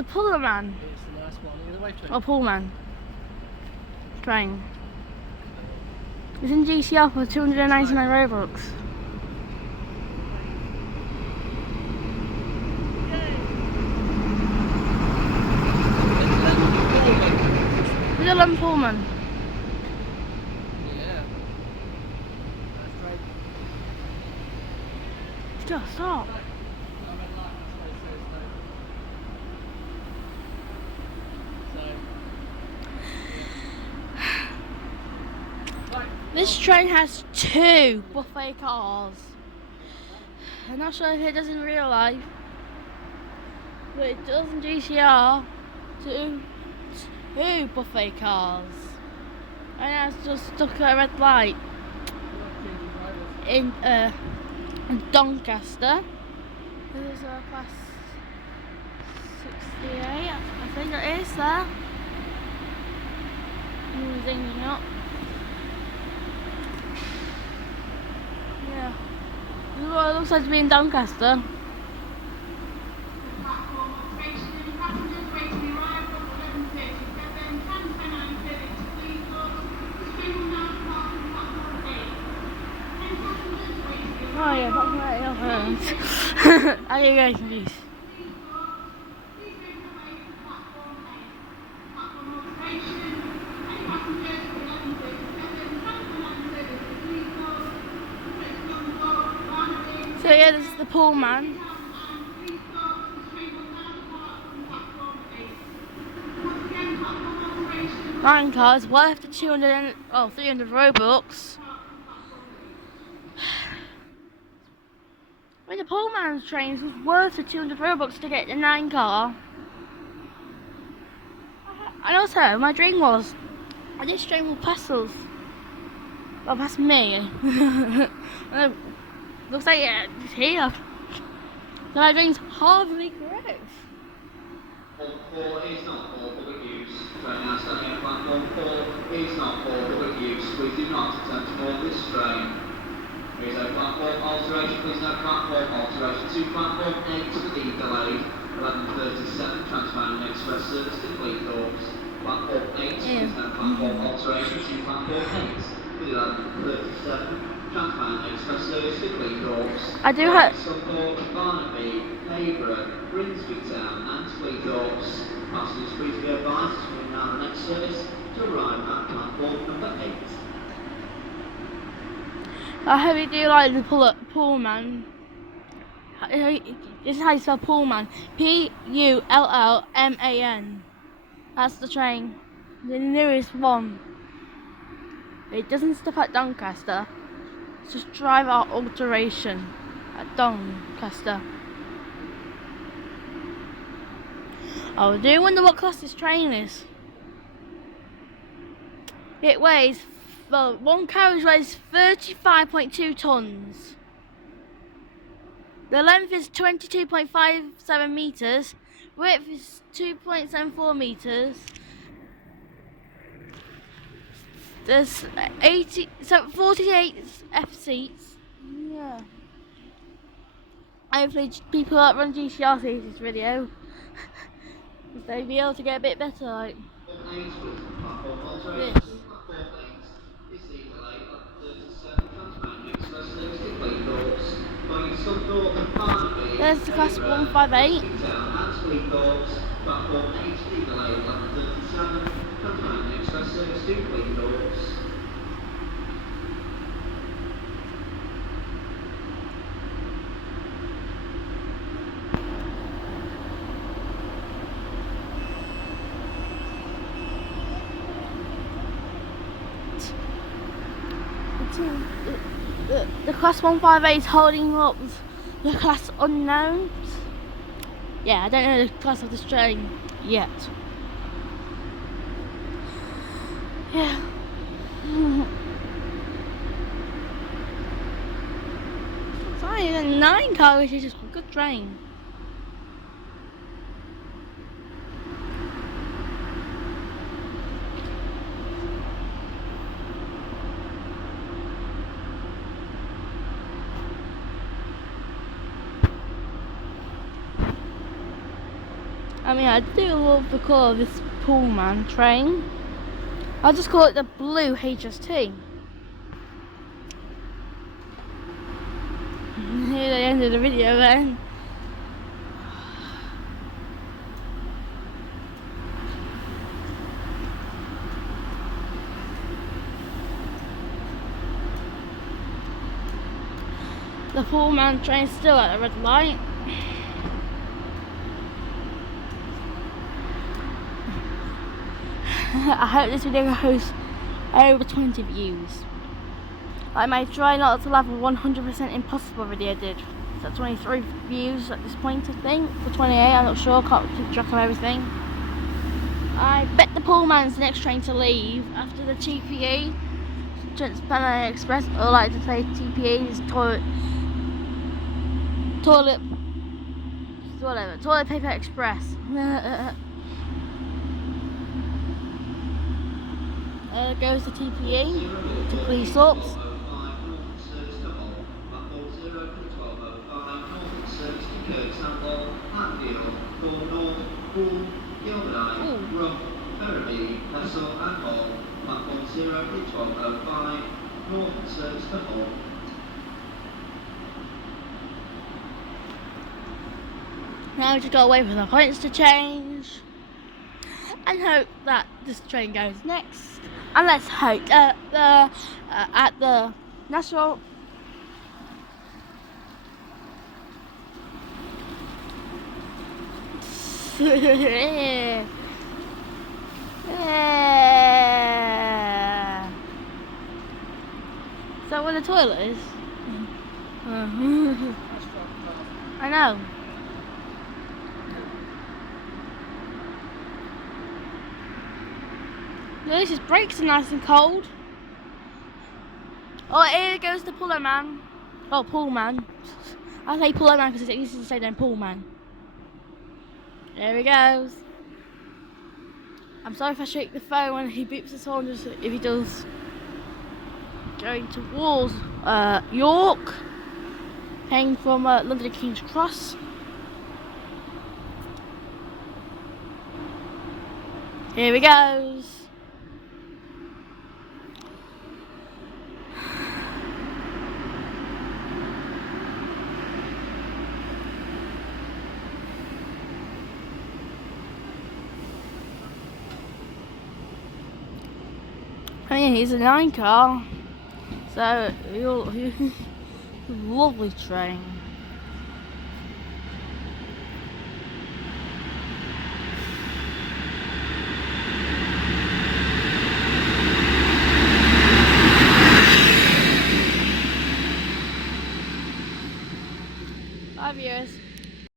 the pullman. It's the nice one. The other way train. Or pullman. Train. It's in GCR for 299 Robux. Little pullman. Yeah. That's great. Just stop. This train has 2 buffet cars. I'm not sure if it does in real life, but it does in GCR. 2 buffet cars. And it's just stuck at a red light in Doncaster. This is a class 68, I think it is there. Zinging up. Yeah. This is what it looks like to be in Doncaster. Oh yeah, that's right, your parents. Are you guys confused? So yeah, this is the pullman. Nine cars worth the 300 Robux. When the pullman trains was worth the 200 Robux to get the 9 car. And also, my dream was, this train will pass us. Well, pass me. Looks like it's here. So my dream's hardly correct. Platform 4 is not for public use. Train now standing at platform 4 is not for public use. Please do not attempt to board this train. There is a platform alteration. Please note platform alteration to platform 8 to be delayed. 11:37 Transmountain Express service to Cleethorpes. Platform 8 please note platform alteration to platform 8 with 11:37 Transmountain Express service to Cleethorpes. I do have. Sunthorpe, Barnaby, Haybrook, Grimsby Town and Cleethorpes. Passengers please be advised as we now the next service to arrive at platform number 8. I hope you do like the pullman. This is how you spell pullman. Pullman. That's the train. The nearest one. It doesn't stop at Doncaster. It's just drive our alteration at Doncaster. I do wonder what class this train is. It weighs, well, one carriage weighs 35.2 tons. The length is 22.57 meters. Width is 2.74 meters. There's 48 F seats. Yeah. Hopefully people that run GCR see this video. They'll be able to get a bit better, like this. There's the class 158. The class 158 is holding up the class unknowns. Yeah, I don't know the class of this train yet. Yeah. Sorry, a 9 car, which is just a good train. I mean, I do love the colour of this pullman train. I'll just call it the blue HST. Here the end of the video then. The pullman train's still at the red light. I hope this video goes over 20 views. I may try not to have a 100% impossible video did. So 23 views at this point, I think, or 28, I'm not sure, can't keep track of everything. I bet the pullman's the next train to leave after the TPE, Trans-Pennine Express, or I like to say TPE is toilet paper express. There goes the TPE to police ups. Now we just got to wait for the points to change and hope that this train goes next. And let's hope at the national yeah. Is that where the toilet is? I know. This brakes are nice and cold. Oh, here goes the pullman. Oh, pullman. I say pullman because it's easy to say than pullman. There he goes. I'm sorry if I shake the phone when he beeps his horn, just if he does. Going towards York. Heading from London to King's Cross. Here he goes. I mean, he's a 9 car, so lovely train. Bye viewers.